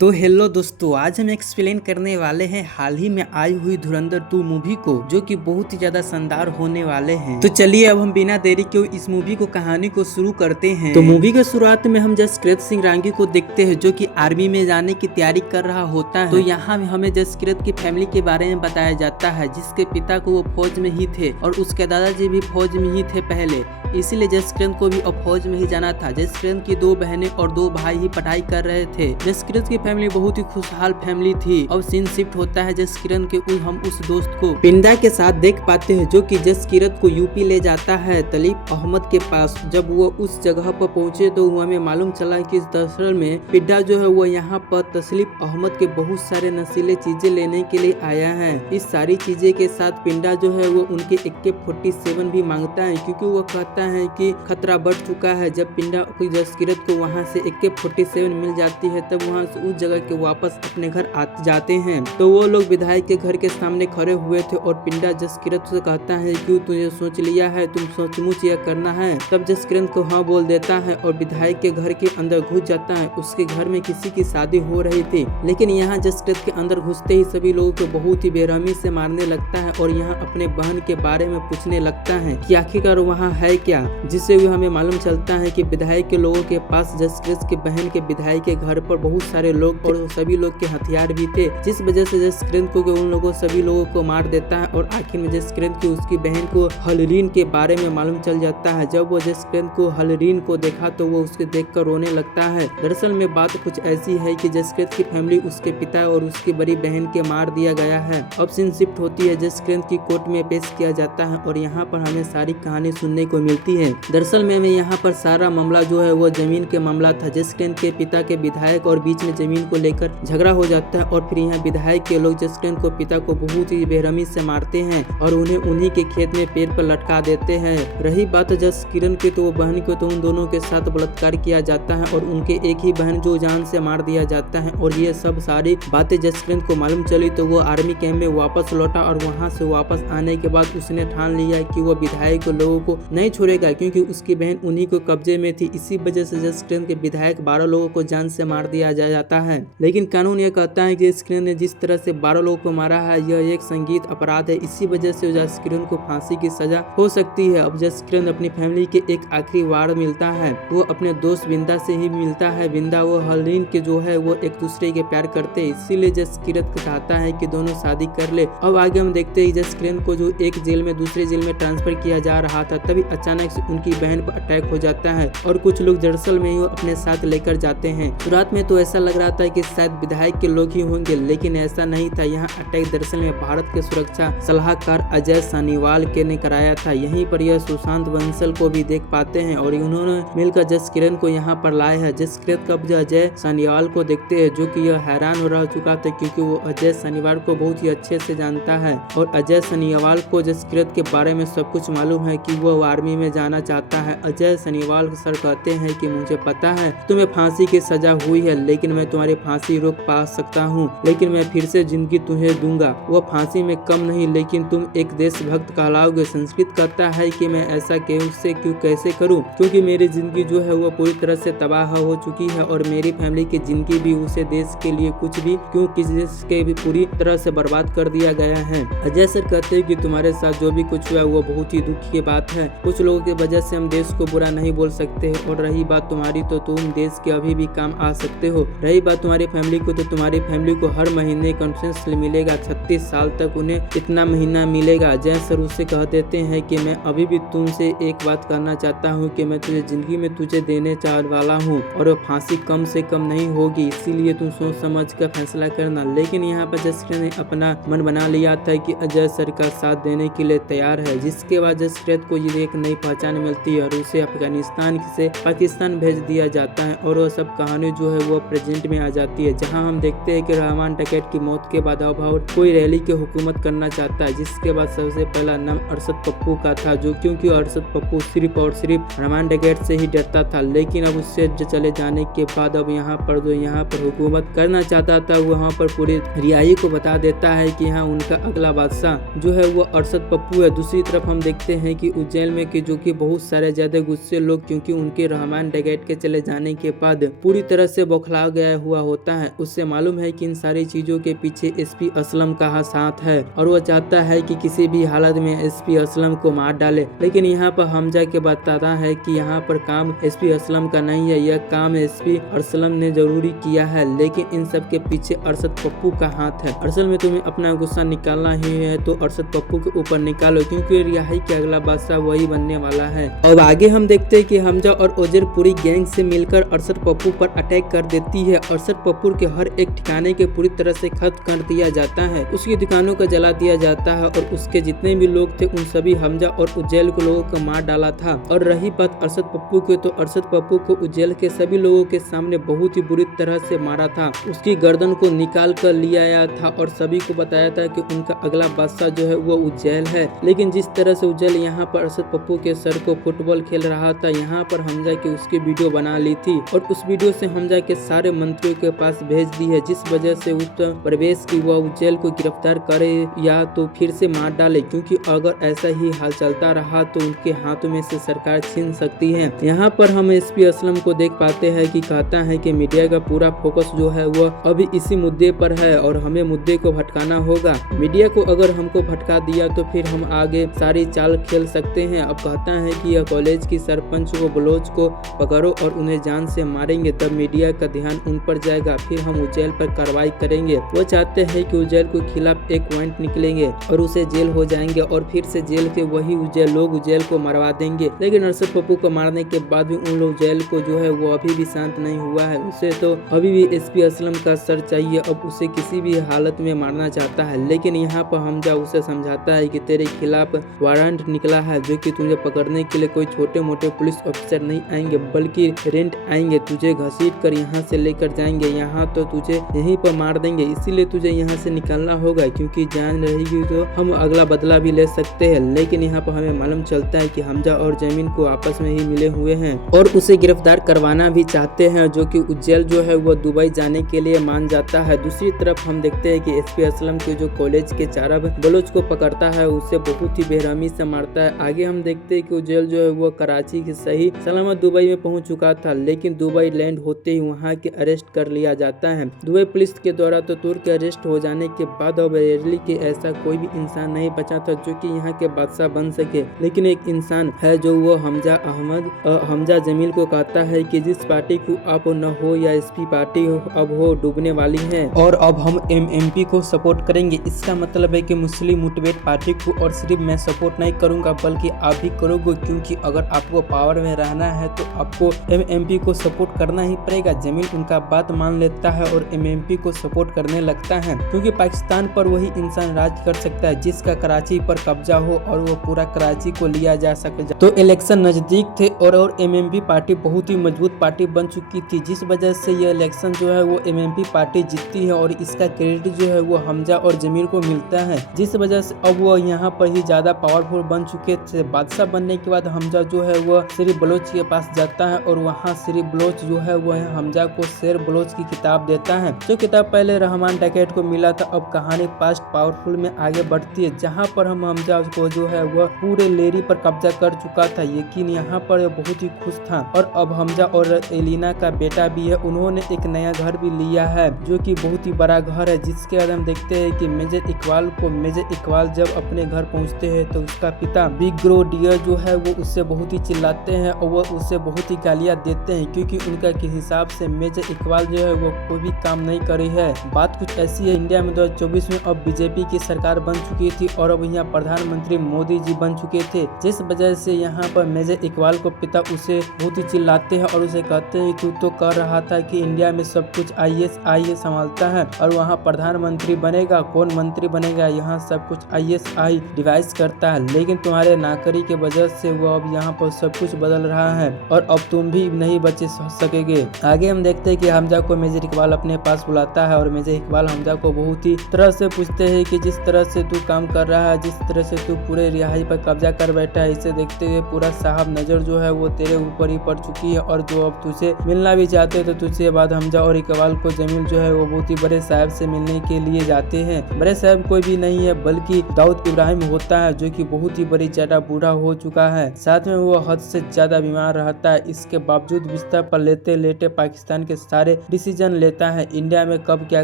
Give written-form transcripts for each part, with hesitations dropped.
तो हेलो दोस्तों, आज हम एक्सप्लेन करने वाले हैं हाल ही में आई हुई धुरंधर 2 मूवी को, जो कि बहुत ही ज्यादा शानदार होने वाले हैं। तो चलिए अब हम बिना देरी के इस मूवी को कहानी को शुरू करते हैं। तो मूवी के शुरुआत में हम जसकीरत सिंह रांगी को देखते हैं, जो कि आर्मी में जाने की तैयारी कर रहा होता है। तो यहाँ हमें जसकीरत की फैमिली के बारे में बताया जाता है, जिसके पिता को वो फौज में ही थे और उसके दादाजी भी फौज में ही थे पहले, इसीलिए जसकीरत को भी अब फौज में ही जाना था। जसकीरत की 2 बहनें और 2 भाई ही पढ़ाई कर रहे थे। जसकीरत की फैमिली बहुत ही खुशहाल फैमिली थी। अब सीन शिफ्ट होता है जसकीरत के हम उस दोस्त को पिंडा के साथ देख पाते हैं, जो कि जसकीरत को यूपी ले जाता है तलीफ अहमद के पास। जब वो उस जगह पर पहुंचे तो हमें मालूम चला कि दरअसल में पिंडा जो है वो यहाँ पर तलीफ अहमद के बहुत सारे नशीले चीजें लेने के लिए आया है। इस सारी चीजें के साथ पिंडा जो है वो उनके AK-47 भी मांगता है, क्योंकि वो कहता है कि खतरा बढ़ चुका है। जब पिंडा जसकीरत को वहाँ से AK-47 मिल जाती है, तब वहाँ से उस जगह के वापस अपने घर जाते हैं। तो वो लोग विधायक के घर के सामने खड़े हुए थे और पिंडा जसकीरत से कहता है कि तुझे सोच लिया है, तुम सचमुच यह करना है। तब जसकीरत को हाँ बोल देता है और विधायक के घर के अंदर घुस जाता है। उसके घर में किसी की शादी हो रही थी, लेकिन यहाँ जसकीरत के अंदर घुसते ही सभी लोगों को बहुत ही बेरहमी से मारने लगता है और यहाँ अपने बहन के बारे में पूछने लगता है कि आखिरकार वहाँ है क्या, जिससे भी हमें मालूम चलता है कि विधायक के लोगों के पास जसकीरत के बहन के विधायक के घर पर बहुत सारे लोग और सभी लोग के हथियार भी थे, जिस वजह से जसकीरत को उन लोगों सभी लोगों को मार देता है। और आखिर में जसकीरत की उसकी बहन को हलरीन के बारे में मालूम चल जाता है। जब वो जसकीरत को हलरीन को देखा तो वो उसके देखकर रोने लगता है। दरअसल में बात कुछ ऐसी है कि जसकीरत की फैमिली उसके पिता और उसकी बड़ी बहन के मार दिया गया है। अब सीन शिफ्ट होती है, जसकीरत की कोर्ट में पेश किया जाता है और यहाँ पर हमें सारी कहानी सुनने को मिलती है। दरअसल में यहाँ पर सारा मामला जो है वो जमीन के मामला था। जसकीरत के पिता के विधायक और बीच में जमीन को लेकर झगड़ा हो जाता है और फिर यहाँ विधायक के लोग जसकीरत को पिता को बहुत ही बेरहमी से मारते हैं और उन्हें उन्हीं के खेत में पेड़ पर लटका देते हैं। रही बात जसकीरत की, तो वो बहन को तो उन दोनों के साथ बलात्कार किया जाता है और उनके एक ही बहन जो जान से मार दिया जाता है। और ये सब सारी बातें जसकीरत को मालूम चली तो वो आर्मी कैंप में वापस लौटा और वहाँ से वापस आने के बाद उसने ठान लिया कि वो विधायक के लोगों को नहीं छोड़ेगा, क्योंकि उसकी बहन उन्हीं को कब्जे में थी। इसी वजह से जसकीरत के विधायक 12 लोगों को जान से मार दिया जाता है। लेकिन कानून यह कहता है कि जसकीरत ने जिस तरह से 12 लोगों को मारा है यह एक संगीत अपराध है। इसी वजह से जसकीरत को फांसी की सजा हो सकती है। अब जसकीरत अपनी फैमिली के एक आखिरी वार मिलता है, वो अपने दोस्त बिंदा से ही मिलता है। बिंदा वो हलरीन के जो है वो एक दूसरे के प्यार करते हैं, इसीलिए जसकीरत चाहता है कि दोनों शादी कर ले। अब आगे हम देखते हैं जसकीरत को जो एक जेल में दूसरे जेल में ट्रांसफर किया जा रहा था, तभी अचानक से उनकी बहन पर अटैक हो जाता है और कुछ लोग दरअसल में ही अपने साथ लेकर जाते हैं। शुरुआत में तो ऐसा लग रहा था कि शायद विधायक के लोग ही होंगे, लेकिन ऐसा नहीं था। यहाँ अटैक दरअसल में भारत के सुरक्षा सलाहकार अजय सानीवाल के ने कराया था। यहीं पर यह सुशांत बंसल को भी देख पाते हैं और उन्होंने मिलकर जसकीरत को यहाँ पर लाए हैं। जसकीरत कब अजय सानीवाल को देखते हैं, जो कि यह हैरान हो रह चुका था, क्योंकि वो अजय सानीवाल को बहुत ही अच्छे से जानता है और अजय सानीवाल को जसकीरत के बारे में सब कुछ मालूम है कि वो आर्मी में जाना चाहता है। अजय सानीवाल सर कहते हैं कि मुझे पता है तुम्हें फांसी की सजा हुई है, लेकिन मैं तुम्हारी फांसी रोक पा सकता हूँ, लेकिन मैं फिर से जिंदगी तुम्हें दूंगा। वो फांसी में कम नहीं, लेकिन तुम एक देशभक्त कहलाओगे। संस्कृत कहता है कि मैं ऐसा कैसे करूँ, क्योंकि मेरी जिंदगी जो है वो पूरी तरह से तबाह हो चुकी है और मेरी फैमिली की जिंदगी भी उसे देश के लिए कुछ भी क्यों किसी देश के भी पूरी तरह से बर्बाद कर दिया गया है। अजय सर कहते हैं कि तुम्हारे साथ जो भी कुछ हुआ वो बहुत ही दुख की बात है। कुछ लोगों की वजह से हम देश को बुरा नहीं बोल सकते, और रही बात तुम्हारी, तो तुम देश के अभी भी काम आ सकते हो। रही बात तुम्हारी फैमिली को, तो तुम्हारी फैमिली को हर महीने कंसेशन मिलेगा, 36 साल तक उन्हें इतना महीना मिलेगा। अजय सर उससे कह देते हैं कि मैं अभी भी तुमसे एक बात करना चाहता हूँ कि मैं तुझे जिंदगी में तुझे देने चाहने वाला हूँ और वो फांसी कम से कम नहीं होगी, इसीलिए तुम सोच समझ कर फैसला करना। लेकिन यहाँ पर जसकीरत ने अपना मन बना लिया था कि अजय सर का साथ देने के लिए तैयार है। जिसके बाद जसकीरत को ये एक नई पहचान मिलती है और उसे अफगानिस्तान से पाकिस्तान भेज दिया जाता है और वह सब कहानी जो है वो प्रेजेंट में आ जाती है, जहाँ हम देखते हैं कि रहमान डकैत की मौत के बाद अब कोई रैली की हुकूमत करना चाहता है, जिसके बाद सबसे पहला नाम अरशद पप्पू का था, जो क्योंकि अरशद पप्पू सिर्फ और सिर्फ रहमान डकैत से ही डरता था। लेकिन अब उससे चले जाने के बाद अब यहाँ पर हुकूमत करना चाहता था, वहाँ पर पूरी रियाई को बता देता है कि यहाँ उनका अगला बादशाह जो है वो अरशद पप्पू है। दूसरी तरफ हम देखते हैं कि उज्जैन में कि जो कि बहुत सारे ज्यादा गुस्से लोग, क्योंकि उनके रहमान डकैत के चले जाने के बाद पूरी तरह से बौखला गया हुआ होता है। उससे मालूम है कि इन सारी चीजों के पीछे एसपी असलम का साथ है और वह चाहता है कि किसी भी हालत में एसपी असलम को मार डाले। लेकिन यहाँ पर हमजा के बताता है कि यहाँ पर काम एसपी असलम का नहीं है, यह काम एसपी असलम ने जरूरी किया है। लेकिन इन सब के पीछे अरशद पप्पू का हाथ है। असल में तुम्हें अपना गुस्सा निकालना ही है तो अरशद पप्पू के ऊपर निकालो, क्योंकि रिहाई के अगला बादशाह वही बनने वाला है। अब आगे हम देखते हैं कि हमजा और ओजर पूरी गैंग से मिलकर अरशद पप्पू पर अटैक कर देती है। अरशद पप्पू के हर एक ठिकाने के पूरी तरह से खत्म कर दिया जाता है, उसकी दुकानों को जला दिया जाता है और उसके जितने भी लोग थे उन सभी हमजा और उज्जैल के लोगों को मार डाला था। और रही बात अरशद पप्पू की, तो अरशद पप्पू को उज्जैल के सभी लोगों के सामने बहुत ही बुरी तरह से मारा था। उसकी गर्दन को निकाल कर लिया आया था और सभी को बताया था कि उनका अगला बादशाह जो है वो उज्जैल है। लेकिन जिस तरह से उज्जैल यहाँ पर अरशद पप्पू के सर को फुटबॉल खेल रहा था, यहाँ पर हमजा की उसकी वीडियो बना ली थी और उस वीडियो से हमजा के सारे मंत्रियों के पास भेज दी है, जिस वजह से उस प्रवेश की वह उज्जैल को गिरफ्तार करे या तो फिर से मार डाले, क्योंकि अगर ऐसा ही हाल चलता रहा तो उनके हाथों में से सरकार छीन सकती है। यहाँ पर हम एसपी असलम को देख पाते हैं कि कहता है कि मीडिया का पूरा फोकस जो है वो अभी इसी मुद्दे पर है और हमें मुद्दे को भटकाना होगा। मीडिया को अगर हमको भटका दिया तो फिर हम आगे सारी चाल खेल सकते हैं। अब कहता है कि यह कॉलेज की सरपंच को बलोच को पकड़ो और उन्हें जान से मारेंगे, तब मीडिया का ध्यान उन पर जाएगा, फिर हम उज्जैल पर कार्रवाई करेंगे। वो चाहते हैं कि उज्जैल के खिलाफ एक पॉइंट निकलेंगे और उसे जेल हो जाएंगे और फिर से जेल के वही उज्जैल लोग उज्जैल को मरवा देंगे। लेकिन अरशद पप्पू को मारने के बाद भी उन लोग जेल को जो है वो अभी भी शांत नहीं हुआ है। उसे तो अभी भी एसपी असलम का सर चाहिए, अब उसे किसी भी हालत में मारना चाहता है। लेकिन यहाँ पर हमजा उसे समझाता है कि तेरे खिलाफ वारंट निकला है, जो कि तुझे पकड़ने के लिए कोई छोटे मोटे पुलिस ऑफिसर नहीं आएंगे बल्कि रेंट आएंगे, तुझे घसीट कर यहाँ से लेकर जाएंगे, यहाँ तो तुझे यहीं पर मार देंगे, इसीलिए तुझे यहाँ से निकलना होगा, क्योंकि जान रहेगी तो हम अगला बदला भी ले सकते हैं। लेकिन यहाँ पर हमें मालूम चलता है कि हमजा और जमीन को आपस में ही मिले हुए हैं और उसे गिरफ्तार करवाना भी चाहते हैं, जो कि उज्जैल जो है वो दुबई जाने के लिए मान जाता है। दूसरी तरफ हम देखते हैं कि एसपी असलम के जो कॉलेज के चारा बलोच को पकड़ता है उसे बहुत ही बेरहमी से मारता है। आगे हम देखते हैं कि उज्जैल जो है वो कराची के सही सलामत दुबई में पहुंच चुका था, लेकिन दुबई लैंड होते ही वहां के अरेस्ट कर लिया जाता है दुबई पुलिस के द्वारा। तो तुर्क के अरेस्ट हो जाने के बाद अब रेयरली के ऐसा कोई भी इंसान नहीं बचा था जो कि यहाँ के बादशाह बन सके। लेकिन एक इंसान है जो वो हमजा जमील को कहता है कि जिस पार्टी को अब न हो या एसपी पार्टी हो, अब हो डूबने वाली है और अब हम एमएमपी को सपोर्ट करेंगे। इसका मतलब है कि मुस्लिम मुठभेड़ पार्टी को और सिर्फ मैं सपोर्ट नहीं करूंगा बल्कि आप भी करोगे, क्योंकि अगर आपको पावर में रहना है तो आपको एमएमपी को सपोर्ट करना ही पड़ेगा। जमील उनका बात मान लेता है और एमएमपी को सपोर्ट करने लगता है, क्योंकि पाकिस्तान पर वही इंसान राज कर सकता है जिसका कराची पर कब्जा हो और वो पूरा कराची को लिया जा सके। तो इलेक्शन नजदीक थे और एमएमपी पार्टी बहुत ही मजबूत पार्टी बन चुकी थी, जिस वजह से ये इलेक्शन जो है वो एमएमपी पार्टी जीतती है और इसका क्रेडिट जो है वो हमजा और जमील को मिलता है, जिस वजह से अब वो यहाँ पर ही ज्यादा पावरफुल बन चुके थे। बादशाह बनने के बाद हमजा जो है वो सिर्फ बलोच के पास जाता है और वहाँ सिर्फ बलोच जो है वो हमजा को शेर बलोच की किताब देता है, जो किताब पहले रहमान डकैत को मिला था। अब कहानी पास्ट पावरफुल में आगे बढ़ती है, जहाँ पर हम हमजा को जो है वह पूरे लेरी पर कब्जा कर चुका था। यकीन यहाँ पर बहुत ही खुश था और अब हमजा और एलिना का बेटा भी है, उन्होंने एक नया घर भी लिया है जो कि बहुत ही बड़ा घर है, जिसके बाद हम देखते हैं कि मेजर इकबाल जब अपने घर पहुंचते हैं तो उसका पिता बिग ग्रो डियर जो है वो उससे बहुत ही चिल्लाते हैं और वो उससे बहुत ही गालियां देते हैं, क्योंकि उनका के हिसाब से मेजर इकबाल जो है वो कोई भी काम नहीं करी है। बात कुछ ऐसी है, इंडिया में 2024 में अब बीजेपी की सरकार बन चुकी थी और अब यहाँ प्रधानमंत्री मोदी जी बन चुके थे, जिस वजह से यहाँ पर मेजर इकबाल को पिता उसे बहुत ही चिल्लाते हैं और उसे कहते हैं तू तो कह रहा था कि इंडिया में सब कुछ आईएसआई संभालता है और वहाँ प्रधानमंत्री बनेगा, कौन मंत्री बनेगा, यहाँ सब कुछ आईएसआई डिवाइस करता है, लेकिन तुम्हारे नाकरी के वजह से वो अब यहाँ पर सब कुछ बदल रहा है और अब तुम भी नहीं बचे सकेंगे। आगे हम देखते हैं कि हमजा को मेजर इकबाल अपने पास बुलाता है और मेजर इकबाल हमजा को बहुत ही तरह से पूछते हैं कि जिस तरह से तू काम कर रहा है, जिस तरह से तू पूरे रिहाई पर कब्जा कर बैठा है, इसे देखते हुए पूरा साहब नजर जो है वो तेरे ऊपर ही पड़ चुकी है और जो अब तुझे मिलना भी चाहते हैं तो तुझसे बाद हमजा और इकबाल को जमील जो है वो बहुत ही बड़े साहब से मिलने के लिए जाते हैं। बड़े साहब कोई भी नहीं है बल्कि दाऊद इब्राहिम होता है, जो कि बहुत ही बड़ी ज्यादा बूढ़ा हो चुका है। साथ में वो हद से ज्यादा बीमार रहता है। इसके बावजूद बिस्तर पर लेटे लेटे पाकिस्तान के सारे डिसीजन लेता है। इंडिया में कब क्या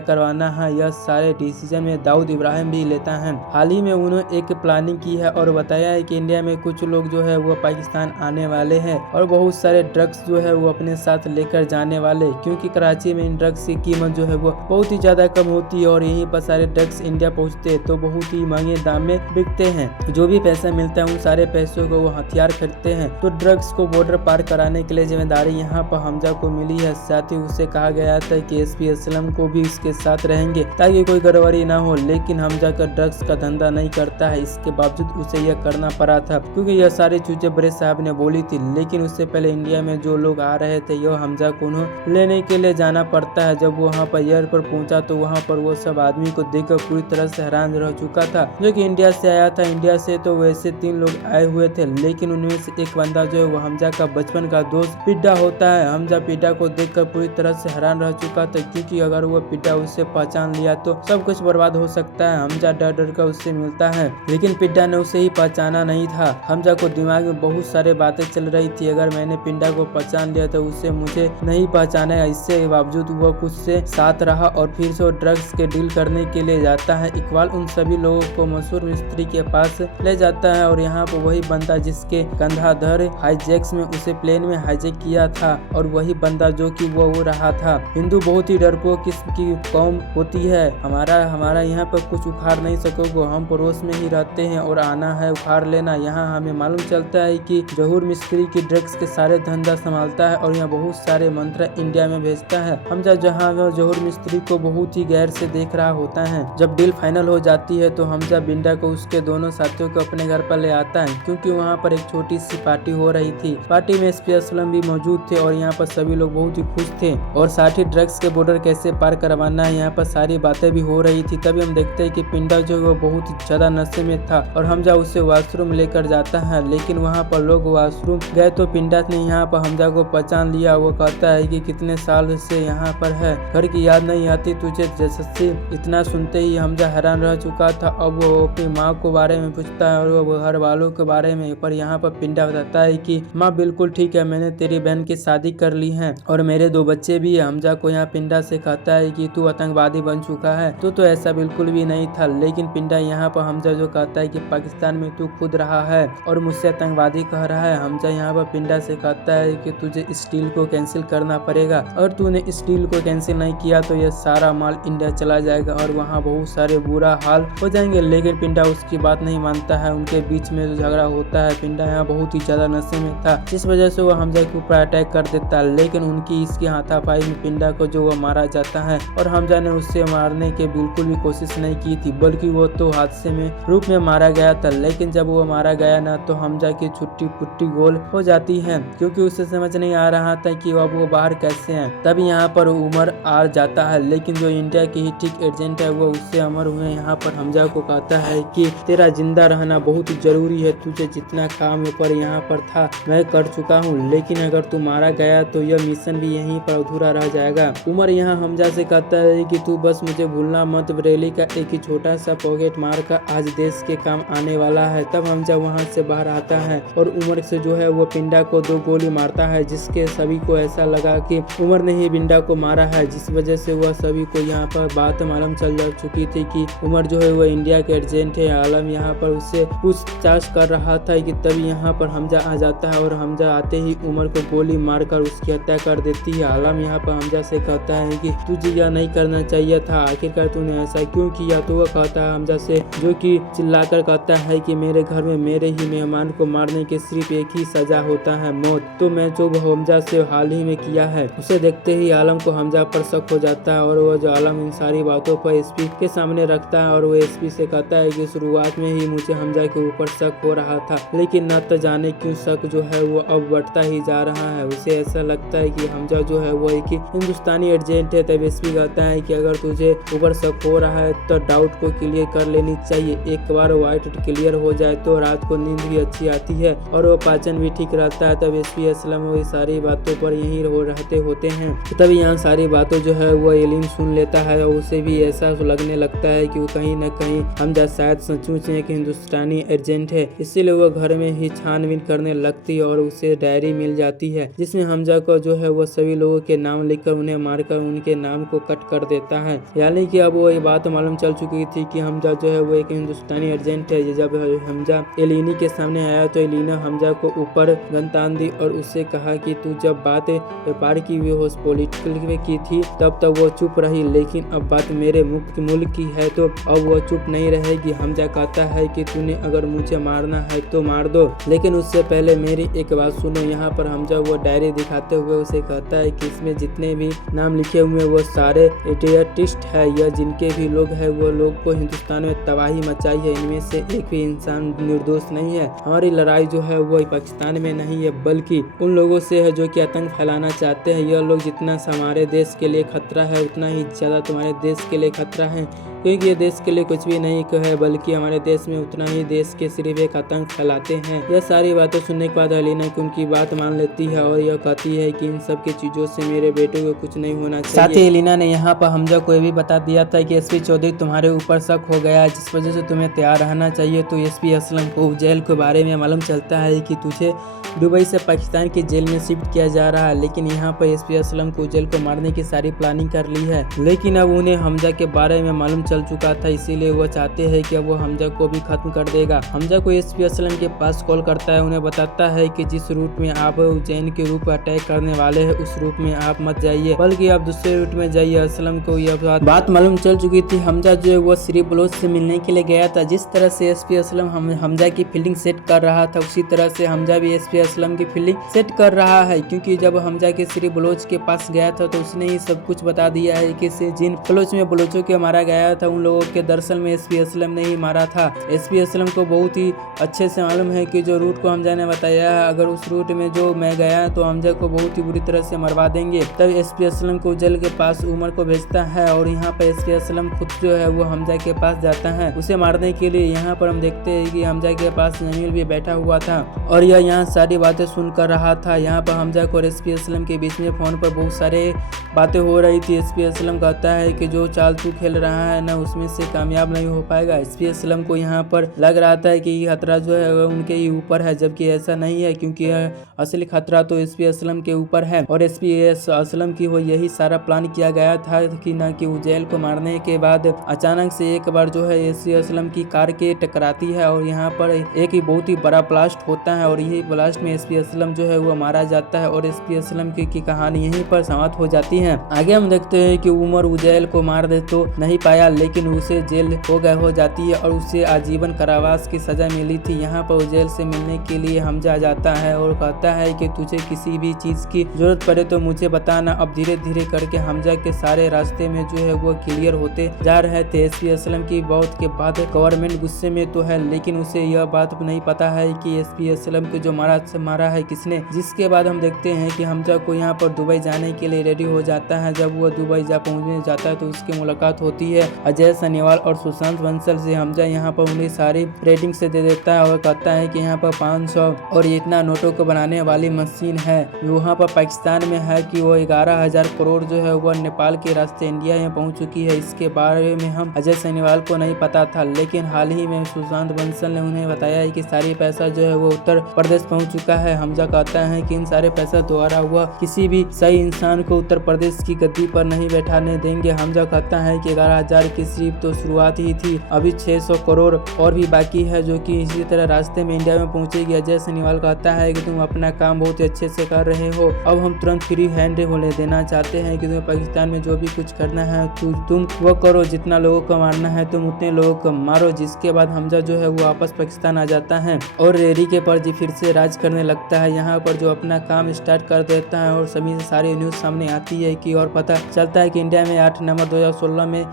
करवाना है यह सारे डिसीजन में दाऊद इब्राहिम भी लेता है। हाल ही में उन्होंने एक प्लानिंग की है और बताया है कि इंडिया में कुछ लोग जो है वो पाकिस्तान आने वाले हैं और बहुत सारे ड्रग्स जो है वो अपने साथ लेकर जाने वाले, क्योंकि कराची में इन ड्रग्स की कीमत जो है वो बहुत ही ज्यादा कम होती है और यहीं पर सारे ड्रग्स इंडिया पहुंचते तो बहुत ही महंगे दाम में बिकते हैं। जो भी पैसा मिलता है उन सारे पैसों को वो हथियार खरीदते हैं। तो ड्रग्स को बॉर्डर पार कराने के लिए जिम्मेदारी यहाँ पर हमजा को मिली है। साथ ही उसे कहा गया था कि एसपी असलम को भी इसके साथ रहेंगे ताकि कोई गड़बड़ी ना हो, लेकिन हमजा का ड्रग्स का धंधा नहीं करता है। इसके बावजूद उसे यह करना पड़ा था क्योंकि यह सारी चीजें बड़े साहब ने बोली थी। लेकिन उससे पहले इंडिया में जो लोग आ रहे थे यह हमजा को लेने के लिए जाना पड़ता है। जब वो वहाँ पर एयरपोर्ट पहुंचा तो वहाँ पर वो सब आदमी को देखकर पूरी तरह से हैरान रह चुका था, जो कि इंडिया से आया था। इंडिया से तो वैसे 3 लोग आए हुए थे, लेकिन उनमें से एक बंदा जो है वो हमजा का बचपन का दोस्त पिड्डा होता है। हमजा पिड्डा को देखकर पूरी तरह से हैरान रह चुका था, क्योंकि अगर वो पिड्डा उसे पहचान लिया तो सब कुछ बर्बाद हो सकता है। हमजा डर डर कर उससे मिलता है, लेकिन पिड्डा ने उसे ही पहचाना नहीं था। हमजा को दिमाग में बहुत सारे बातें चल रही थी, अगर मैंने पिंडा को पहचान लिया तो उसे मुझे नहीं पहचानेगा। इससे बावजूद वह कुछ से साथ रहा और फिर से ड्रग्स के डील करने के लिए जाता है। इकबाल उन सभी लोगों को मशहूर मिस्त्री के पास ले जाता है और यहाँ पर वही बंदा जिसके कंधाधर हाईजैक्स में उसे प्लेन में हाईजैक किया था और वही बंदा जो कि वो रहा था। हिंदू बहुत ही डरपोक किस्म की कौम होती है। हमारा यहाँ पर कुछ उखाड़ नहीं सकोगे, हम पड़ोस में ही रहते हैं और आना है उखाड़ लेना। यहाँ हमें मालूम चलता है कि जहूर मिस्त्री की ड्रग्स के सारे धंधा संभालता है और यहाँ बहुत सारे मंत्र इंडिया में भेजता है। हमजा जहाँ जहूर मिस्त्री को बहुत ही गैर से देख रहा होता है। जब डील फाइनल हो जाती है तो हमजा बिंडा को उसके दोनों साथियों को अपने घर पर ले आता है, क्योंकि वहाँ पर एक छोटी सी पार्टी हो रही थी। पार्टी में एसपी असलम भी मौजूद थे और यहाँ पर सभी लोग बहुत ही खुश थे और साथ ही ड्रग्स के बॉर्डर कैसे पार करवाना है यहाँ पर सारी बातें भी हो रही थी। तभी हम देखते हैं कि पिंडा जो वो बहुत ही ज्यादा नशे में था और हमजा उसे वॉशरूम लेकर जाता है, लेकिन वहाँ पर लोग वॉशरूम गए तो पिंडा ने यहाँ पर हमजा को पहचान लिया। वो कहता है कि कितने साल से यहाँ पर है, घर की याद नहीं आती तुझे जैसे। इतना सुनते ही हमजा हैरान रह चुका था। अब वो अपनी माँ को बारे में पूछता है और वो घर वालों के बारे में, पर यहाँ पर पिंडा बताता है कि माँ बिल्कुल ठीक है, मैंने तेरी बहन की शादी कर ली है और मेरे 2 बच्चे भी है। हमजा को यहाँ पिंडा से कहता है कि तू आतंकवादी बन चुका है, तो ऐसा बिल्कुल भी नहीं था। लेकिन पिंडा यहाँ पर हमजा जो कहता है कि पाकिस्तान में तू खुद रहा है और मुझसे आतंकवादी कह रहा है। हमजा यहाँ पर पिंडा से कहता है कि तुझे इस डील को कैंसिल करना पड़ेगा और तूने इस डील को कैंसिल नहीं किया तो यह सारा माल इंडिया चला जाएगा और वहाँ बहुत सारे बुरा हाल हो जाएंगे। लेकिन पिंडा उसकी बात नहीं मानता है। उनके बीच में जो झगड़ा होता है, पिंडा यहाँ बहुत ही ज्यादा नशे में था जिस वजह से वो हमजा के ऊपर अटैक कर देता है, लेकिन उनकी इसकी हाथापाई में पिंडा को जो वो मारा जाता है और हमजा ने उससे मारने की बिल्कुल भी कोशिश नहीं की थी, बल्कि वो तो हादसे में रूप में मारा गया था। लेकिन जब वो मारा गया ना तो हमजा की छुट्टी पुट्टी गोल हो जाती है, क्योंकि उसे समझ नहीं आ रहा था कि अब वो बाहर कैसे हैं। तब यहाँ पर उमर आ जाता है, लेकिन जो इंडिया की ही ठीक एजेंट है वो उससे अमर हुए यहाँ पर हमजा को कहता है कि तेरा जिंदा रहना बहुत ही जरूरी है, तुझे जितना काम पर यहाँ पर था मैं कर चुका हूँ, लेकिन अगर तू मारा गया तो यह मिशन भी यहीं पर अधूरा रह जाएगा। उमर यहाँ हमजा से कहता है कि तू बस मुझे भूलना मत, बरेली का एक ही छोटा सा पॉकेट मार का आज देश के काम आने वाला है। तब हमजा वहाँ से बाहर आता है और उमर से जो है वो पिंडा को 2 गोली मारता है, जिसके सभी को ऐसा लगा कि उमर ने ही पिंडा को मारा है, जिस वजह से वह सभी को यहाँ पर बात मालूम चल जा चुकी थी कि उमर जो है वो इंडिया के एजेंट है। आलम यहाँ पर उससे पूछताछ कर रहा था कि तभी यहाँ पर हमजा आ जाता है और हमजा आते ही उमर को गोली मारकर उसकी हत्या कर देती है। आलम यहाँ पर हमजा से कहता है कि तुझे यह नहीं करना चाहिए था, आखिरकार तूने ऐसा क्यों किया। तो वह कहता है हमजा से, जो कि चिल्लाकर कहता है कि मेरे घर में मेरे ही मेहमान को मारने के सिर्फ एक ही सजा होता है, मौत। तो मैं जो हमजा से हाल ही में किया है। उसे देखते ही आलम को हमजा पर शक हो जाता है और वह जो आलम इन सारी बातों पर एसपी के सामने रखता है और वो एसपी से कहता है कि शुरुआत में ही मुझे हमजा के ऊपर शक हो रहा था, लेकिन न तो जाने क्यों शक जो है वो अब बढ़ता ही जा रहा है। उसे ऐसा लगता है कि हमजा जो है वो एक हिंदुस्तानी एजेंट है। तब एसपी कहता है कि अगर तुझे ऊपर शक हो रहा है तो डाउट को क्लियर कर लेनी चाहिए। एक बार वाइट क्लियर हो जाए तो रात को नींद भी अच्छी आती है और वो पाचन भी ठीक रहता है। तब एसपी असलम वो सारी बातों पर यही रहते होते हैं। तब यहाँ सारी बातों जो है वो एलिन सुन लेता है और उसे भी ऐसा लगने लगता है कि वो कहीं न कहीं हमजा शायद सचमुच एक हिंदुस्तानी एजेंट है। इसीलिए वो वो घर में ही छानबीन करने लगती है और उसे डायरी मिल जाती है जिसमें हमजा को जो है वो सभी लोगों के नाम लिखकर उन्हें मारकर उनके नाम को कट कर देता है। यानी कि अब वो ये बात मालूम चल चुकी थी कि हमजा जो है वो एक हिंदुस्तानी एजेंट है। जब हमजा एलिनी के सामने आया तो एलिना हमजा को ऊपर गन तान दी और उससे कहा कि तू जब बात व्यापार की हुई हो पॉलिटिकल में की थी तब तक वो चुप रही, लेकिन अब बात मेरे मुल्क की है तो अब वो चुप नहीं रहेगी। हमजा कहता है कि तूने अगर मुझे मारना है तो मार दो, लेकिन उससे पहले मेरी एक बात सुनो। यहाँ पर हमजा वो डायरी दिखाते हुए उसे कहता है कि इसमें जितने भी नाम लिखे हुए वो सारे टेररिस्ट है या जिनके भी लोग हैं वो लोग को हिंदुस्तान में तबाही मचाई है, इनमें से एक भी इंसान निर्दोष नहीं है। हमारी लड़ाई जो है वो पाकिस्तान में नहीं है बल्कि उन लोगों से है जो कि आतंक फैलाना चाहते हैं। यह लोग जितना हमारे देश के लिए खतरा है उतना ही ज्यादा तुम्हारे देश के लिए खतरा है, क्योंकि ये देश के लिए कुछ भी नहीं है बल्कि हमारे देश में उतना ही देश के सिर्फ एक आतंक फैलाते हैं। यह सारी बातें सुनने के बाद एलिना उनकी बात मान लेती है और यह कहती है कि इन सब की चीजों से मेरे बेटे को कुछ नहीं होना चाहिए। साथ ही एलिना ने यहाँ पर हमजा को ये भी बता दिया था कि एसपी चौधरी तुम्हारे ऊपर शक हो गया है जिस वजह से तुम्हें तैयार रहना चाहिए। तो एसपी असलम को जेल के बारे में मालूम चलता है कि तुझे दुबई से पाकिस्तान की जेल में शिफ्ट किया जा रहा है, लेकिन यहाँ पर एसपी असलम को जेल को मारने की सारी प्लानिंग कर ली है। लेकिन अब उन्हें हमजा के बारे में मालूम चल चुका था, इसीलिए वो चाहते हैं कि अब वो हमजा को भी खत्म कर देगा। हमजा को एसपी असलम के पास कॉल करता है, उन्हें बताता है कि जिस रूट में आप उज्जैन के रूप अटैक करने वाले हैं उस रूट में आप मत जाइए बल्कि आप दूसरे रूट में जाइए। असलम को यह बात मालूम चल चुकी थी। हमजा जो है वो श्री बलोच से मिलने के लिए गया था। जिस तरह से एसपी असलम हमजा की फील्डिंग सेट कर रहा था उसी तरह से हमजा भी एसपी असलम की फील्डिंग सेट कर रहा है, क्योंकि जब हमजा के श्री बलोच के पास गया था तो उसने ही सब कुछ बता दिया है कि जिन बलोच में बलोचों के मारा गया था उन लोगों के दरअसल में एसपी असलम ने ही मारा था। एसपी असलम को बहुत ही अच्छे से मालूम है कि जो रूट को हमजा ने बताया है अगर उस रूट में जो मैं गया तो हमजा को बहुत ही बुरी तरह से मरवा देंगे। तब एसपी असलम को जेल के पास उमर को भेजता है और यहाँ पर एसपी असलम खुद जो है वो हमजा के पास जाता है उसे मारने के लिए। यहाँ पर हम देखते हैं कि हमजा के पास जमील भी बैठा हुआ था और यह यहाँ सारी बातें सुन कर रहा था। यहाँ पर हमजा को और एसपी असलम के बीच में फोन पर बहुत सारे बातें हो रही थी। एसपी असलम कहता है कि जो चाल तू खेल रहा है ना उसमें से कामयाब नहीं हो पाएगा। एसपी असलम को यहाँ पर लग रहा था कि ये खतरा जो है उनके ही ऊपर है, जबकि ऐसा नहीं है क्योंकि असली खतरा तो एसपी असलम के ऊपर है और एसपी असलम की हो यही सारा प्लान किया गया था कि ना कि उजैल को मारने के बाद अचानक से एक बार जो है एसपी असलम की कार के टकराती है और यहाँ पर एक ही बहुत ही बड़ा ब्लास्ट होता है और यही ब्लास्ट में एसपी असलम जो है वो मारा जाता है और एसपी असलम की कहानी यहीं पर समाप्त हो जाती है। आगे हम देखते हैं कि उमर उजैल को मार दे तो नहीं पाया, लेकिन उसे जेल हो जाती है और उसे आजीवन कारावास की सजा मिली थी। यहाँ पर उजैल से मिलने के लिए हमजा जाता है और कहता है कि तुझे किसी भी चीज की जरूरत पड़े तो मुझे बताना। अब धीरे धीरे करके हमजा के सारे रास्ते में जो है वो क्लियर होते जा रहे थे। एसपी असलम की मौत के बाद गवर्नमेंट गुस्से में तो है, लेकिन उसे यह बात नहीं पता है कि एसपी असलम को जो मारा है किसने। जिसके बाद हम देखते हैं कि हमजा को यहाँ पर दुबई जाने के लिए रेडी हो जाता है। जब वो दुबई पहुंचने जाता है तो उसकी मुलाकात होती है अजय सनीवाल और सुशांत बंसल से। हमजा यहाँ पर उन्हें सारी रेटिंग से दे देता है और कहता है कि यहाँ पर 500 और इतना नोटों को बनाने वाली मशीन है वहाँ पर पाकिस्तान में है कि वो 11,000 करोड़ जो है वो नेपाल के रास्ते इंडिया में पहुँच चुकी है। इसके बारे में हम अजय सनीवाल को नहीं पता था, लेकिन हाल ही में सुशांत बंसल ने उन्हें बताया है कि सारी पैसा जो है वो उत्तर प्रदेश पहुँच चुका है। हमजा कहता है कि इन सारे पैसा द्वारा हुआ किसी भी सही इंसान को उत्तर प्रदेश की गद्दी पर नहीं बैठाने देंगे। हमजा कहता है कि 11,000 की सिर्फ तो शुरुआत ही थी, अभी 600 करोड़ और भी बाकी है जो कि इसी तरह रास्ते में इंडिया में पहुंचेगी। अजय सनीवाल कहता है कि तुम अपना काम बहुत अच्छे से कर रहे हो, अब हम तुरंत फ्री हैंड होने देना चाहते हैं कि तुम्हें पाकिस्तान में जो भी कुछ करना है तुम वो करो, जितना लोगों को मारना है तुम उतने लोगों को मारो। जिसके बाद हमजा जो है वो वापस पाकिस्तान आ जाता है और रेडी के पर जी फिर से राज करने लगता है। यहाँ पर जो अपना काम स्टार्ट कर देता है और सभी सारी न्यूज सामने आती है कि और पता चलता है कि इंडिया में 8 नवंबर 2016 में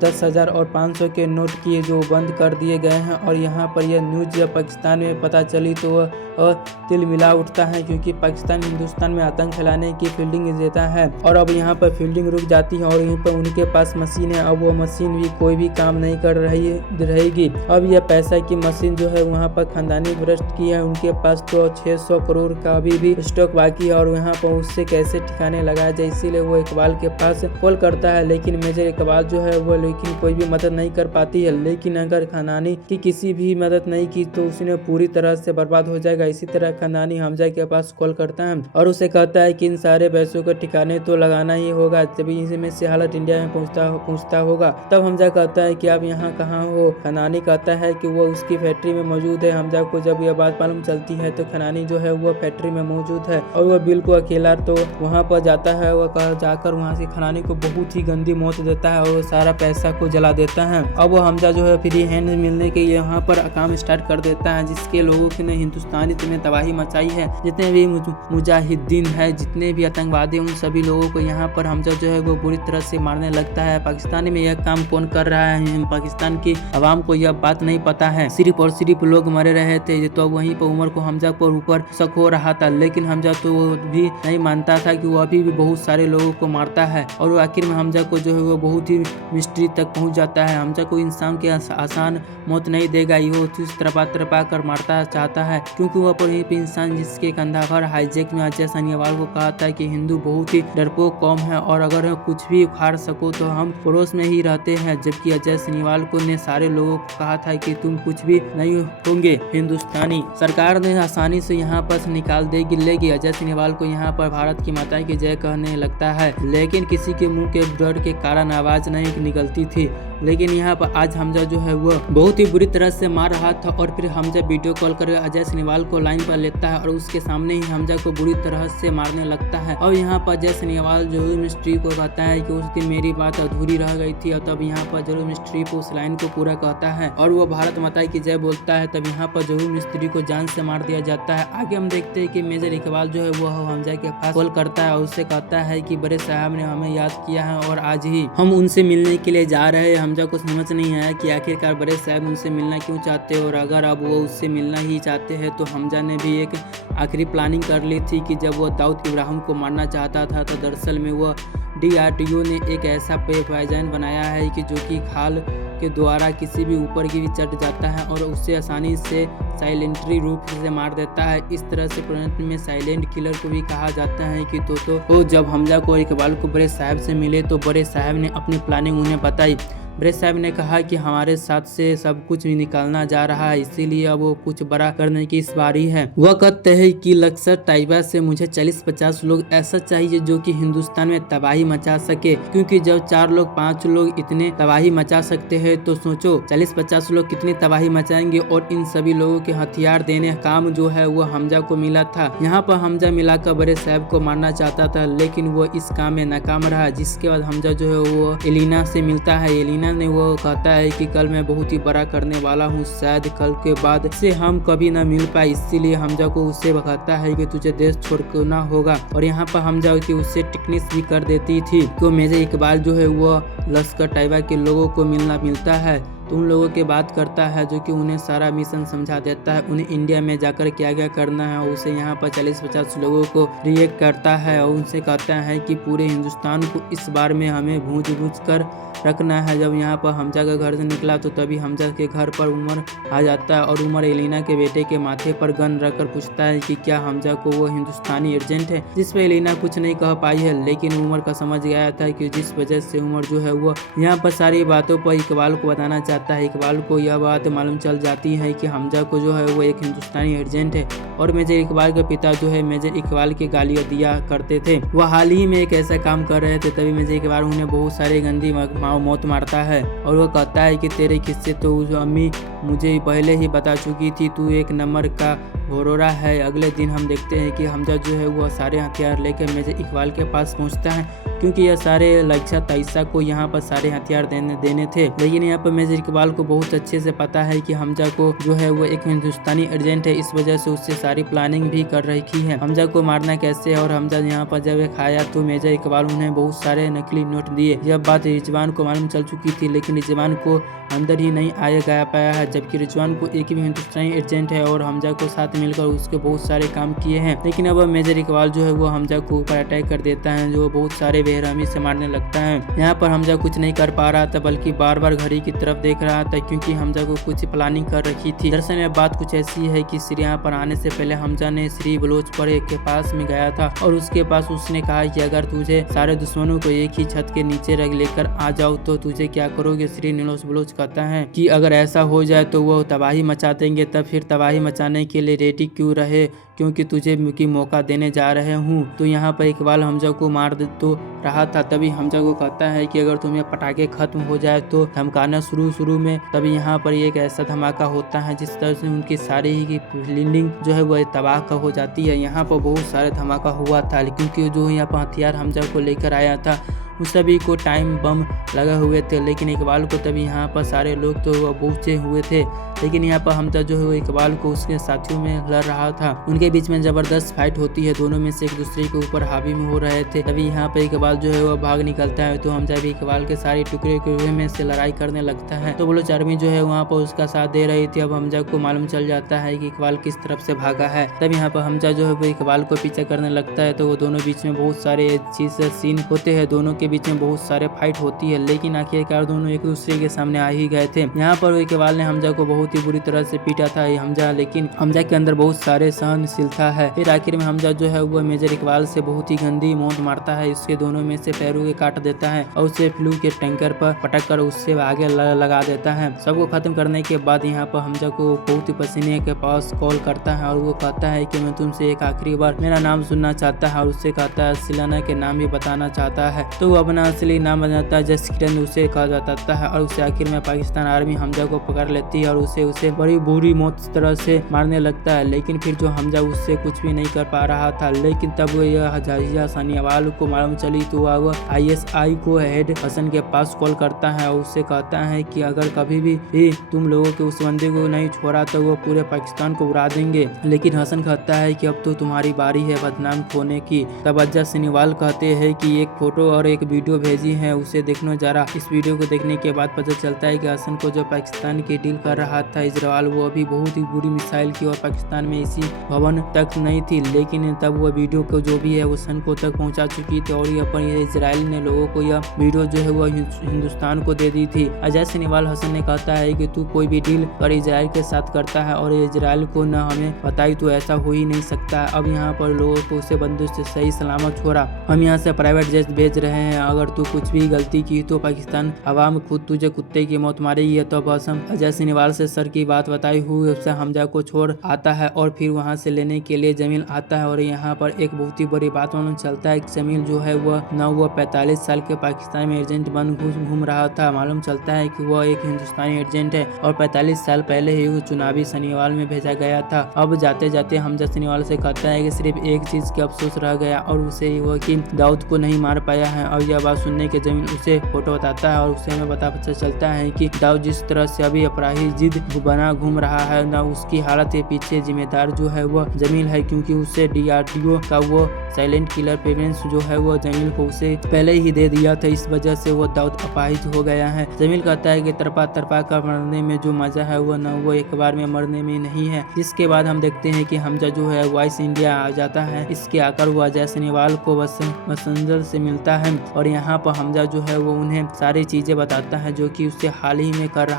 10,000 और 500 के नोट किए जो बंद कर दिए गए हैं। और यहाँ पर यह न्यूज जब पाकिस्तान में पता चली तो वह तिल मिला उठता है, क्योंकि पाकिस्तान हिंदुस्तान में आतंक फैलाने की फील्डिंग देता है और अब यहाँ पर फील्डिंग रुक जाती है और यहीं पर उनके पास मशीन है। अब वो मशीन भी कोई भी काम नहीं कर रहेगी। अब यह पैसा की मशीन जो है वहाँ पर खानदानी भ्रष्ट की है, उनके पास तो 600 करोड़ का अभी भी स्टॉक बाकी है और यहाँ पर उससे कैसे ठिकाने लगाया जाए, इसीलिए वो इकबाल के पास कॉल करता है। लेकिन मेजर इकबाल जो है वो लेकिन कोई भी मदद नहीं कर पाती है। लेकिन अगर खनानी की किसी भी मदद नहीं की तो उसने पूरी तरह से बर्बाद हो जाएगा। इसी तरह खनानी हमजा के पास कॉल करता है और उसे कहता है कि इन सारे पैसों को ठिकाने तो लगाना ही होगा, तभी इसमें से हालत इंडिया में पहुंचता होगा। तब हमजा कहता है कि आप यहाँ कहाँ हो। खनानी कहता है कि वो उसकी फैक्ट्री में मौजूद है। हमजा को जब यह बात मालूम चलती है तो खनानी जो है वो फैक्ट्री में मौजूद है और वह बिल्कुल अकेला तो वहाँ पर जाता है। वह जाकर वहाँ से खनानी को बहुत ही गंदी मौत देता है और वो सारा पैसा को जला देता है। अब वो हमजा जो है फ्री हैंड मिलने के यहाँ पर काम स्टार्ट कर देता है, जिसके लोगों ने हिंदुस्तानी में तबाही मचाई है। जितने भी मुजाहिदीन है, जितने भी आतंकवादी, उन सभी लोगों को यहाँ पर हमजा जो है वो बुरी तरह से मारने लगता है। पाकिस्तान में यह काम कौन कर रहा है, पाकिस्तान की आवाम को यह बात नहीं पता है। सिर्फ और सिर्फ लोग मरे रहे थे। तो वहीं पर उमर को हमजा पर ऊपर शक हो रहा था, लेकिन हमजा तो भी नहीं मानता था कि वो अभी भी बहुत सारे लोगों को मारता है। और वो आखिर में हमजा को जो है वो बहुत ही मिस्ट्री तक पहुंच जाता है। हमजा को इंसान के आसान मौत नहीं देगा, वो तरपा कर मारता चाहता है, क्योंकि वह पर इंसान जिसके कंधा भर हाईजैक में अजय सानीवाल को कहा था कि हिंदू बहुत ही डरपोक कौम है और अगर कुछ भी उखाड़ सको तो हम पड़ोस में ही रहते हैं। जबकि अजय सानीवाल को ने सारे लोगों को कहा था कि तुम कुछ भी नहीं होंगे हिंदुस्तानी। सरकार ने आसानी से यहाँ पर निकाल देगी, लेकिन अजय सानीवाल को यहाँ पर भारत की माता की जय कहने लगता है, लेकिन किसी के मुंह के डर के कारण आवाज नहीं निकलती थी। लेकिन यहाँ पर आज हमजा जो है वो बहुत ही बुरी तरह से मार रहा था और फिर हमजा वीडियो कॉल कर अजय सानीवाल को लाइन पर लेता है और उसके सामने ही हमजा को बुरी तरह से मारने लगता है। और यहाँ पर अजय सानीवाल जरूर मिस्ट्री को कहता है कि उस दिन मेरी बात अधूरी रह गई थी, और तब यहाँ पर जरूर मिस्ट्री को उस लाइन को पूरा कहता है और वो भारत माता की जय बोलता है। तब यहाँ पर जरूर मिस्त्री को जान से मार दिया जाता है। आगे हम देखते हैं कि मेजर इकबाल जो है वो हमजा के पास कॉल करता है और उससे कहता है कि बड़े साहब ने हमें याद किया है और आज ही हम उनसे मिलने के लिए जा रहे हैं। हमजा को समझ नहीं आया कि आखिरकार बड़े साहब उनसे मिलना क्यों चाहते हैं, और अगर अब वो उससे मिलना ही चाहते हैं तो हमजा ने भी एक आखिरी प्लानिंग कर ली थी कि जब वो दाऊद इब्राहिम को मारना चाहता था तो दरअसल में वो DRDO ने एक ऐसा पैजान बनाया है कि जो कि खाल के द्वारा किसी भी ऊपर की भी चढ़ जाता है और उससे आसानी से साइलेंटरी रूप से मार देता है। इस तरह से पुराने में साइलेंट किलर को भी कहा जाता है कि तो जब हमजा को इकबाल को बड़े साहब से मिले तो बड़े साहब ने अपनी प्लानिंग उन्हें बताई। बड़े साहब ने कहा कि हमारे साथ से सब कुछ निकालना जा रहा है, इसीलिए अब वो कुछ बड़ा करने की इस बारी है। वह कहते हैं कि लक्सर ताइबा से मुझे 40-50 लोग ऐसा चाहिए जो कि हिंदुस्तान में तबाही मचा सके, क्योंकि जब 4 लोग 5 लोग इतने तबाही मचा सकते हैं तो सोचो 40-50 लोग कितनी तबाही मचाएंगे। और इन सभी लोगों के हथियार देने काम जो है वो हमजा को मिला था। यहाँ पर हमजा मिलाकर बड़े साहब को मारना चाहता था, लेकिन वो इस काम में नाकाम रहा। जिसके बाद हमजा जो है वो एलिना से मिलता है। एलिना ने वो कहता है कि कल मैं बहुत ही बड़ा करने वाला हूँ, शायद कल के बाद से हम कभी ना मिल पाए, इसीलिए हमजा को उससे कहता है कि तुझे देश छोड़ना होगा। और यहाँ पर हमजा की उससे टिकनेस भी कर देती थी। तो मेजर इकबाल जो है वो लश्कर ताइबा के लोगों को मिलता है तो उन लोगों के बात करता है जो कि उन्हें सारा मिशन समझा देता है, उन्हें इंडिया में जाकर क्या क्या करना है। उसे यहाँ पर 40-50 लोगों को रिएक्ट करता है और उनसे कहता है कि पूरे हिंदुस्तान को इस बार में हमें भूंज कर रखना है। जब यहाँ पर हमजा का घर से निकला तो तभी हमजा के घर पर उमर आ जाता है और उमर एलिना के बेटे के माथे पर गन रखकर पूछता है कि क्या हमजा को वो हिंदुस्तानी एजेंट है, जिस पर एलिना कुछ नहीं कह पाई है। लेकिन उमर का समझ गया था कि जिस वजह से उमर जो है वो यहाँ पर सारी बातों पर इकबाल को बताना चाहता है। इकबाल को यह बात मालूम चल जाती है कि हमजा को जो है वो एक हिंदुस्तानी एजेंट है और मेजर इकबाल के पिता जो है मेजर इकबाल के गालियाँ दिया करते थे। वह हाल ही में एक ऐसा काम कर रहे थे, तभी मेजर इकबाल उन्हें बहुत सारे गंदी मौत मारता है और वो कहता है कि तेरे किस्से तो अम्मी मुझे पहले ही बता चुकी थी, तू एक नंबर का घोरोरा है। अगले दिन हम देखते हैं कि हमजा जो है वो सारे हथियार लेकर मेजर इकबाल के पास पहुंचता है, क्योंकि यह सारे लक्ष्य ताइसा को यहाँ पर सारे हथियार देने थे। लेकिन यहाँ पर मेजर इकबाल को बहुत अच्छे से पता है कि हमजा को जो है वो एक हिंदुस्तानी एजेंट है, इस वजह से उससे सारी प्लानिंग भी कर रखी है हमजा को मारना कैसे। और हमजा यहाँ पर जब खाया तो मेजर इकबाल उन्हें बहुत सारे नकली नोट दिए। यह बात रिजवान को मालूम चल चुकी थी, लेकिन रिजवान को अंदर ही नहीं आया पाया है, जबकि रिजवान को एक भी हिंदुस्तानी एजेंट है और हमजा को साथ मिलकर उसके बहुत सारे काम किए हैं। लेकिन अब मेजर इकबाल जो है वो हमजा को ऊपर अटैक कर देता है, जो बहुत सारे बेरहमी से मारने लगता है। यहाँ पर हमजा कुछ नहीं कर पा रहा था, बल्कि बार बार घड़ी की तरफ देख रहा था, क्योंकि हमजा को कुछ प्लानिंग कर रखी थी। दरअसल में बात कुछ ऐसी है कि श्री यहाँ पर आने से पहले हमजा ने श्री बलोच पर के पास में गया था और उसके पास उसने कहा कि अगर तुझे सारे दुश्मनों को एक ही छत के नीचे रख लेकर आ जाओ तो तुझे क्या करोगे। श्री नीलोश बलोच कहता है कि अगर ऐसा हो जाए तो वो तबाही मचा देंगे, तब फिर तबाही मचाने के लिए रेडी क्यों रहे, क्योंकि तुझे की मौका देने जा रहे हूँ। तो यहाँ पर इकबाल हमजा को मार तो रहा था, तभी हमजा को कहता है कि अगर तुम्हें पटाखे खत्म हो जाए तो धमकाना शुरू में। तभी यहाँ पर एक ऐसा धमाका होता है जिस तरह से उनकी सारी ही बिल्डिंग जो है वो तबाह हो जाती है। यहाँ पर बहुत सारे धमाका हुआ था, क्योंकि जो यहाँ पर हथियार हमजा को लेकर आया था उस सभी को टाइम बम लगा हुए थे। लेकिन इकबाल को तभी यहाँ पर सारे लोग तो पहुंचे हुए थे, लेकिन यहाँ पर हमजा जो है इकबाल को उसके साथियों में लड़ रहा था। उनके बीच में जबरदस्त फाइट होती है, दोनों में से एक दूसरे के ऊपर हावी में हो रहे थे। तभी यहाँ पर इकबाल जो है वो भाग निकलता है, तो हमजा भी इकबाल के सारे टुकड़े में से लड़ाई करने लगता है। तो बलोच आर्मी जो है वहाँ पर उसका साथ दे रही थी। अब हमजा को मालूम चल जाता है कि इकबाल किस तरफ से भागा है। तब यहाँ पर हमजा जो है वो इकबाल को पीछा करने लगता है, तो वो दोनों बीच में बहुत सारे चीज सीन होते हैं, दोनों के बीच में बहुत सारे फाइट होती है। लेकिन आखिरकार दोनों एक दूसरे के सामने आ ही गए थे। यहाँ पर इकबाल ने हमजा को बहुत ही बुरी तरह से पीटा था हमजा, लेकिन हमजा के अंदर बहुत सारे सहनशीलता है। फिर आखिर में हमजा जो है वो मेजर इकबाल से बहुत ही गंदी मौत मारता है, उसके दोनों में से पैरों के काट देता है और उसे फ्लू के टैंकर पर पटक कर उससे आगे लगा देता है। सबको खत्म करने के बाद यहाँ पर हमजा को बहुत ही पसीने के पास कॉल करता है और वो कहता है कि मैं तुमसे एक आखिरी बार मेरा नाम सुनना चाहता है, और उससे कहता है सिलाना के नाम भी बताना चाहता है। तो वो अपना असली नाम बताता है, जस किरण उसे कहा जाता है। और उसे आखिर में पाकिस्तान आर्मी हमजा को पकड़ लेती है और उसे बड़ी बुरी मौत तरह से मारने लगता है। लेकिन फिर जो हमजा उससे कुछ भी नहीं कर पा रहा था। लेकिन तब यह जाजिया सानियावाल को मालूम चली, तो वह ISI को हेड हसन के पास कॉल करता है और उससे कहता है कि अगर कभी भी तुम लोगों के उस बंदे को नहीं छोड़ा तो वो पूरे पाकिस्तान को उड़ा देंगे। लेकिन हसन कहता है कि अब तो तुम्हारी बारी है बदनाम होने की। तब अज्जा सानियावाल कहते हैं कि एक फोटो और एक वीडियो भेजी है, उसे देखना जरा। इस वीडियो को देखने के बाद पता चलता है कि हसन को जो पाकिस्तान की डील कर रहा था इजराइल, वो अभी बहुत ही बुरी मिसाइल की और पाकिस्तान में इसी भवन तक नहीं थी। लेकिन तब वो वीडियो को जो भी है वो सन को तक पहुंचा चुकी थी और ये पर इजराइल ने लोगों को यह वीडियो जो है वो हिंदुस्तान को दे दी थी। अजय सानियावाल हसन ने कहता है कि तू कोई भी डील कर इजराइल के साथ करता है और इजराइल को न हमें बताई तो ऐसा हो ही नहीं सकता। अब यहाँ पर लोगों को उसे बंदूक से सही सलामत छोड़ा, हम यहाँ से प्राइवेट जेट भेज रहे हैं। अगर तू कुछ भी गलती की तो पाकिस्तान अवाम खुद तुझे कुत्ते की मौत मारेगी। है। तो असम अजय सानियावाल से सर की बात बताई हुई उससे हमजा को छोड़ आता है और फिर वहाँ से लेने के लिए जमील आता है। और यहाँ पर एक बहुत ही बड़ी बात मालूम चलता है कि जमील जो है वह न वो 45 साल के पाकिस्तान में एजेंट बन घूम रहा था। मालूम चलता है कि वह एक हिंदुस्तानी एजेंट है और 45 साल पहले ही वो चुनावी सानियावाल में भेजा गया था। अब जाते जाते हमजा सानियावाल से कहता है कि सिर्फ एक चीज की अफसोस रह गया और उसे वह कि दाऊद को नहीं मार पाया है। और यह बात सुनने के जमील उसे फोटो बताता है और उससे हमें पता चलता है कि दाऊद जिस तरह से अभी अपराधी जिद बना घूम रहा है न उसकी हालत के पीछे जिम्मेदार जो है वह जमील है, क्योंकि उसे DRDO का वो साइलेंट किलर पेमेंट्स जो है वो जमील को उसे पहले ही दे दिया था। इस वजह से वो दाऊद अपाहिज हो गया है। जमील कहता है कि तरपा का मरने में जो मजा है वो न वो एक बार में मरने में नहीं है। जिसके बाद हम देखते हैं कि हमजा जो है वॉइस इंडिया आ जाता है। इसके आकर वो अजय सानियावाल को वसंजल से मिलता है और यहाँ पर हमजा जो है वो उन्हें सारी चीजें बताता है जो कि उससे हाल ही में कर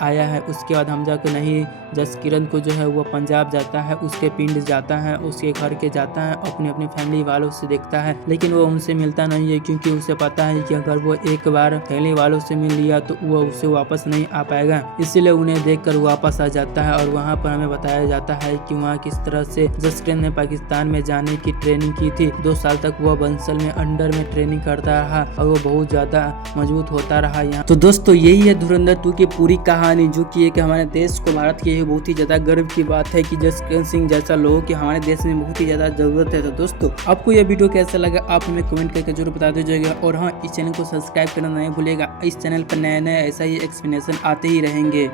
आया है। उसके बाद हमजा को नहीं जस किरण को जो है वो पंजाब जाता है, उसके पिंड जाता है, उसके घर के जाता है, अपने फैमिली वालों से देखता है। लेकिन वो उनसे मिलता नहीं है क्योंकि उसे पता है कि अगर वो एक बार फैमिली वालों से मिल लिया तो वो उसे वापस नहीं आ पाएगा। इसीलिए उन्हें देखकर वापस आ जाता है। और वहाँ पर हमें बताया जाता है कि वहाँ किस तरह से जस किरण ने पाकिस्तान में जाने की ट्रेनिंग की थी। 2 साल तक वह बंसल में अंडर में ट्रेनिंग करता रहा और वो बहुत ज्यादा मजबूत होता रहा यहाँ। तो दोस्तों यही है धुरंधर 2 की पूरी कहानी, जो कि एक हमारे देश को भारत की बहुत ही ज्यादा गर्व की बात है कि जसकिरण सिंह जैसा लोगों की हमारे देश में बहुत ही ज्यादा जरूरत है। तो दोस्तों आपको यह वीडियो कैसा लगा आप हमें कमेंट करके जरूर बता दीजिएगा। और हाँ, इस चैनल को सब्सक्राइब करना नहीं भूलेगा। इस चैनल पर नए ऐसा ही एक्सप्लेनेशन आते ही रहेंगे।